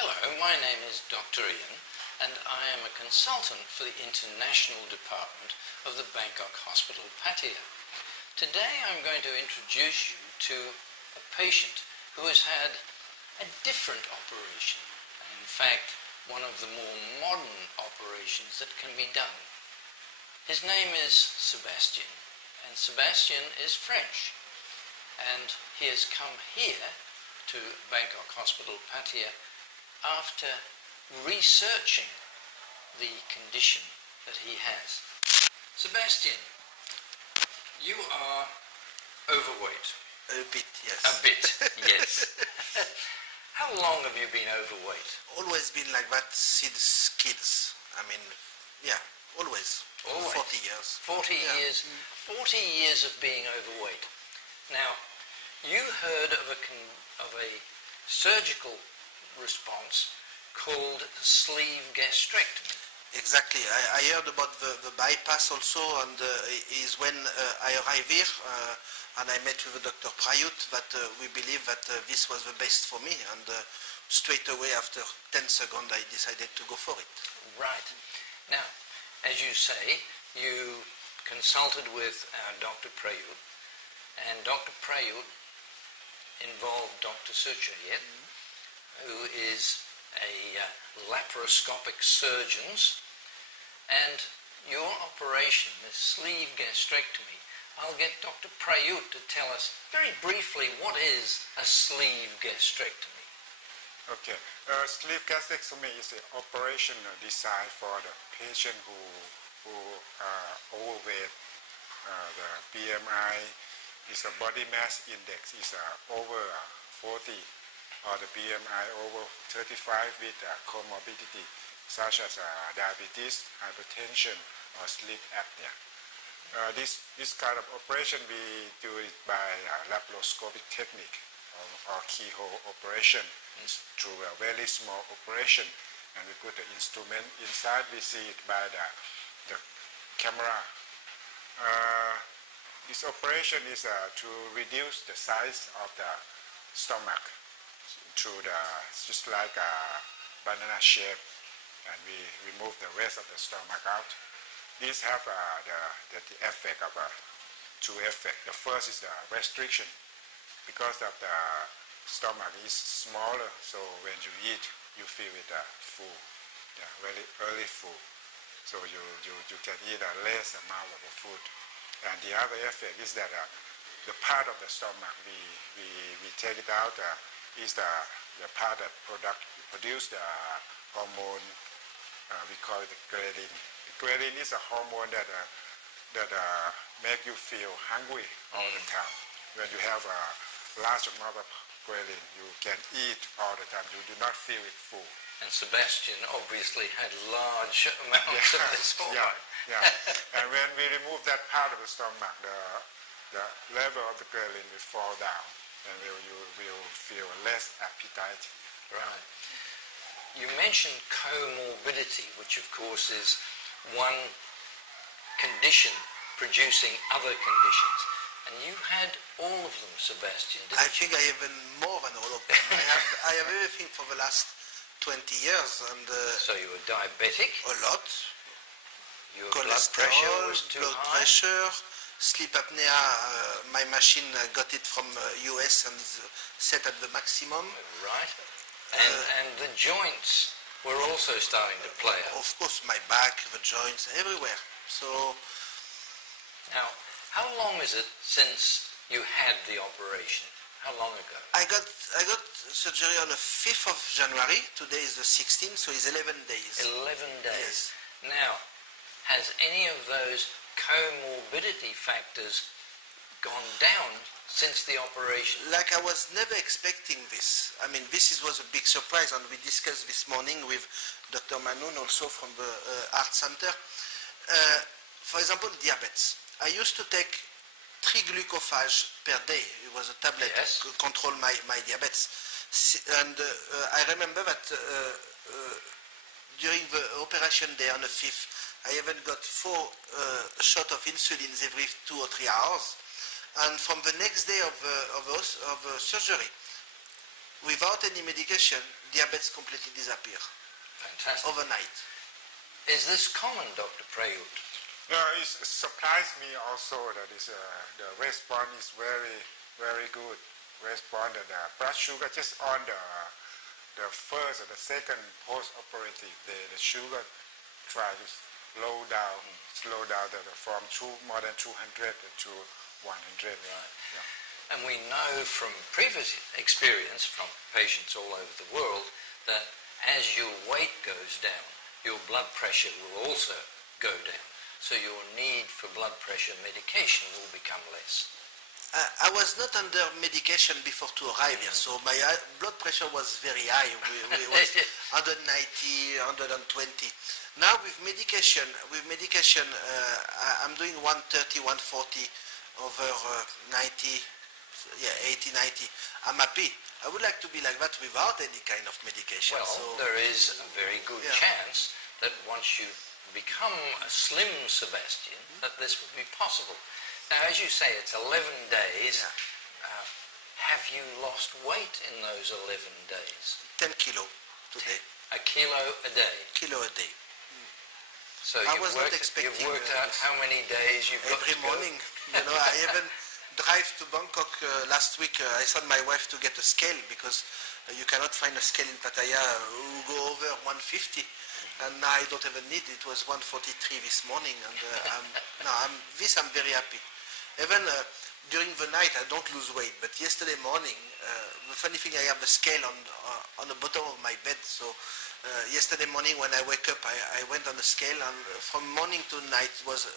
Hello, my name is Dr. Ian and I am a consultant for the International Department of the Bangkok Hospital, Pattaya. Today I'm going to introduce you to a patient who has had a different operation. In fact, one of the more modern operations that can be done. His name is Sebastian, and Sebastian is French. And he has come here to Bangkok Hospital, Pattaya, after researching the condition that he has. Sebastian, you are overweight. A bit, yes. A bit, yes. How long have you been overweight? Always been like that since kids. I mean, yeah, always. Always. 40 years. 40 Yeah. years. 40 years of being overweight. Now, you heard of a surgical response called sleeve gastrectomy. Exactly. I heard about the bypass also, and is when I arrived here and I met with Dr. Prayut that we believe that this was the best for me, and straight away after 10 seconds I decided to go for it. Right. Now, as you say, you consulted with our Dr. Prayut, and Dr. Prayut involved Dr. Suchayet, who is a laparoscopic surgeon, and your operation, the sleeve gastrectomy, I'll get Dr. Prayut to tell us very briefly what is a sleeve gastrectomy. Okay, sleeve gastrectomy is an operation designed for the patient who are overweight. The BMI is a body mass index is over 40, or the BMI over 35 with comorbidity such as diabetes, hypertension, or sleep apnea. This kind of operation we do it by laparoscopic technique or keyhole operation. It's through a very small operation, and we put the instrument inside. We see it by the camera. This operation is to reduce the size of the stomach through just like a banana shape, and we remove the rest of the stomach out. These have the effect of two effects. The first is the restriction, because of the stomach is smaller, so when you eat, you feel it full, very early full. So you can eat a less amount of the food. And the other effect is that the part of the stomach we take it out is the part that produce the hormone. We call it the ghrelin. The ghrelin is a hormone that make you feel hungry all the time. When you have a large amount of ghrelin, you can eat all the time. You do not feel it full. And Sebastian obviously had large amounts of this hormone. Yeah. And when we remove that part of the stomach, the level of the ghrelin will fall down, and you will feel less appetite. Right. You mentioned comorbidity, which of course is one condition producing other conditions. And you had all of them, Sebastian, didn't I think I have more than all of them. I have everything for the last 20 years, and So you were diabetic? a lot. Your blood pressure was too blood high? pressure, sleep apnea. My machine got it from US and is set at the maximum. Right. And the joints were also starting to play out. Of course, my back, the joints, everywhere. So Now, how long is it since you had the operation? How long ago? I got surgery on the 5th of January. Today is the 16th, so it's 11 days. 11 days. Yes. Now, has any of those comorbidity factors gone down since the operation? Like I was never expecting this. I mean, this was a big surprise, and we discussed this morning with Dr. Manoun, also from the Art Center. For example, diabetes. I used to take 3 glucophages per day. It was a tablet Yes. to control my diabetes. And I remember that during the operation day on the 5th, I even got 4 shots of insulin every 2 or 3 hours. And from the next day of surgery, without any medication, diabetes completely disappear Fantastic. overnight. Is this common, Dr. Prayut? No, it surprised me also that the response is very, very good. Response that the blood sugar just on the first or the second post-operative day, the sugar try to slow down from more than 200 to 100. Right. Yeah. And we know from previous experience from patients all over the world that as your weight goes down, your blood pressure will also go down. So your need for blood pressure medication will become less. I was not under medication before to arrive here, so my blood pressure was very high. We was 190, 120. Now with medication, I'm doing 130, 140 over 90, 80, 90. I'm happy. I would like to be like that without any kind of medication. Well, so there is a very good chance that once you become a slim Sebastian, that this will be possible. Now, as you say, it's 11 days. Have you lost weight in those 11 days? 10 kilo today. A kilo a day. Kilo a day. So I was not expecting you've worked out how many days you've got every to go. morning. You know, I even drive to Bangkok last week. I sent my wife to get a scale because you cannot find a scale in Pattaya who go over 150. And now I don't even need it. It was 143 this morning, and I'm very happy. Even during the night, I don't lose weight. But yesterday morning, the funny thing, I have a scale on the bottom of my bed. So yesterday morning, when I wake up, I went on the scale, and from morning to night it was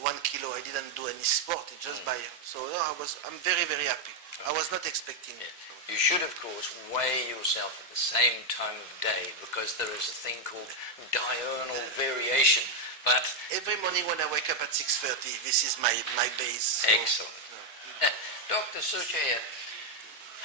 1 kilo. I didn't do any sport. It just I'm very, very happy. I was not expecting it. You should, of course, weigh yourself at the same time of day because there is a thing called diurnal variation. But every morning when I wake up at 6:30, this is my base. So. Excellent. Dr. Suchaya,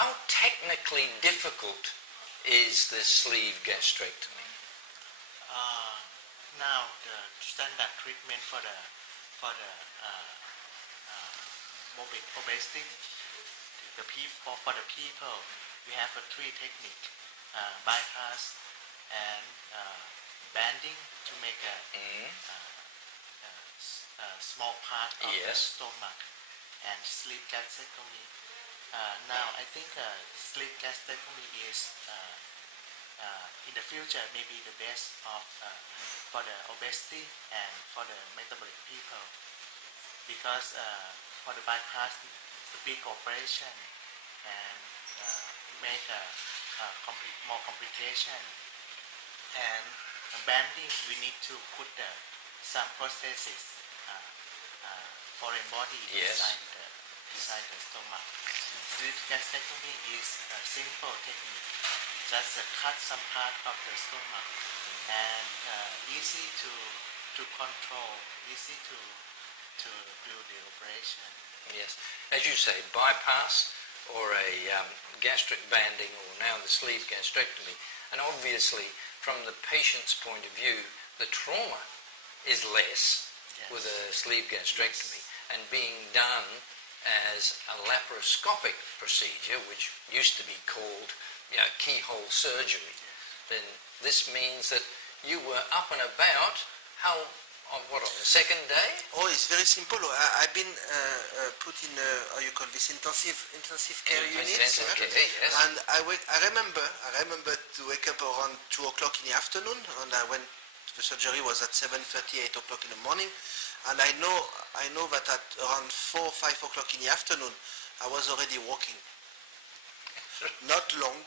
how technically difficult is this sleeve gastrectomy? Now the standard treatment for the obesity, for the people, we have three techniques: bypass and banding to make a small part of the stomach, and sleeve gastrectomy. Now I think sleeve gastrectomy is in the future maybe the best of for the obesity and for the metabolic people, because for the bypass, the big operation and make more complication, and banding we need to put some prosthesis, foreign body inside the stomach. Sleeve gastrectomy is a simple technique, just cut some part of the stomach, and easy to control, easy to do the operation. Yes, as you say, bypass or a gastric banding, or now the sleeve gastrectomy. And obviously, from the patient's point of view, the trauma is less with a sleeve gastrectomy, and being done as a laparoscopic procedure, which used to be called keyhole surgery. Then this means that you were up and about. On the second day? Oh, it's very simple. I've been put in intensive care unit. Intensive care, yes. And I remember to wake up around 2 o'clock in the afternoon, and the surgery was at 7:30, 8 o'clock in the morning, and I know that at around 4, 5 o'clock in the afternoon, I was already walking. Not long.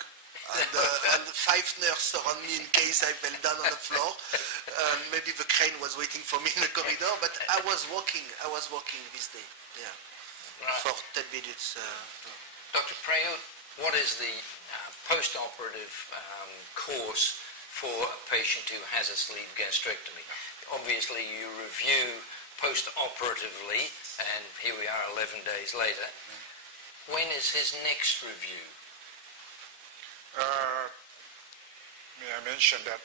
And 5 nurses around me in case I fell down on the floor. Maybe the crane was waiting for me in the corridor, but I was walking this day. Yeah, right. For 10 minutes. Dr. Prayut, what is the post-operative course for a patient who has a sleeve gastrectomy? Obviously, you review post-operatively, and here we are 11 days later. When is his next review? May I mention that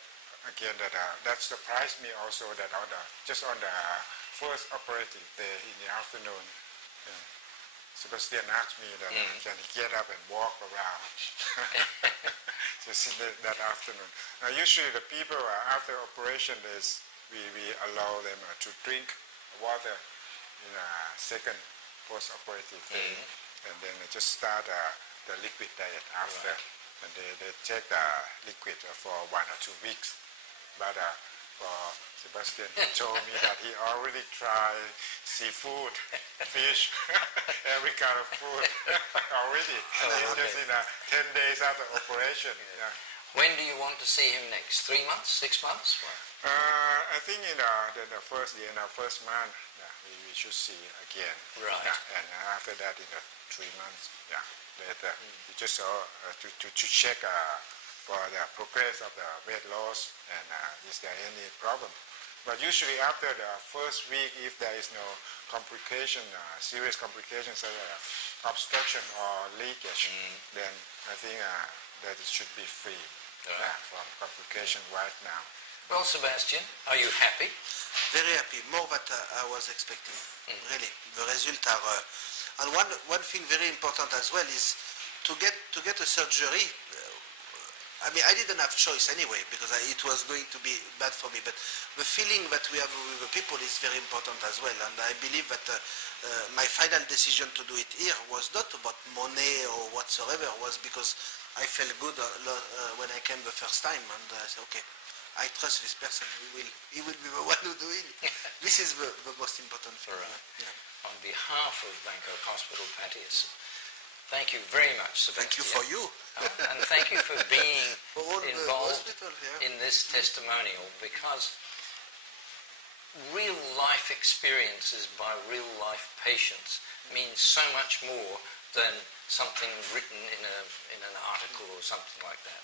again, that surprised me also, that on the first operative day in the afternoon, Sebastian asked me that can he get up and walk around just in that afternoon. Usually the people after operation we allow them to drink water in a second post-operative day, and then they just start the liquid diet after, and they take the liquid for 1 or 2 weeks. But for Sebastian, he told me that he already tried seafood, fish, every kind of food already. Just in 10 days after operation. Yeah. When do you want to see him next? 3 months? 6 months? I think in the first month, we should see again. Right. And after that, in the 3 months, later, we just to check for the progress of the weight loss and is there any problem. But usually after the first week, if there is no complication, serious complications such as obstruction or leakage, then I think that it should be free from complication right now. Well, Sebastian, are you happy? Very happy, more than I was expecting. Really, the results are. And one thing very important as well is to get a surgery. I mean, I didn't have choice anyway because it was going to be bad for me. But the feeling that we have with the people is very important as well. And I believe that my final decision to do it here was not about money or whatsoever. Was because I felt good when I came the first time, and I said, okay, I trust this person. He will be the one who do it. This is the most important thing. Right. Yeah. On behalf of Bangkok Hospital Pattaya, thank you very much, Sebastian. Thank you for you. And thank you for being involved hospital, in this testimonial, because real life experiences by real life patients means so much more than something written in an article or something like that.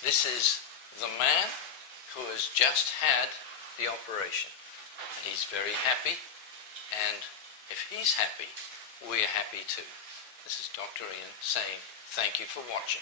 This is the man who has just had the operation. He's very happy, and if he's happy, we're happy too. This is Dr. Ian saying thank you for watching.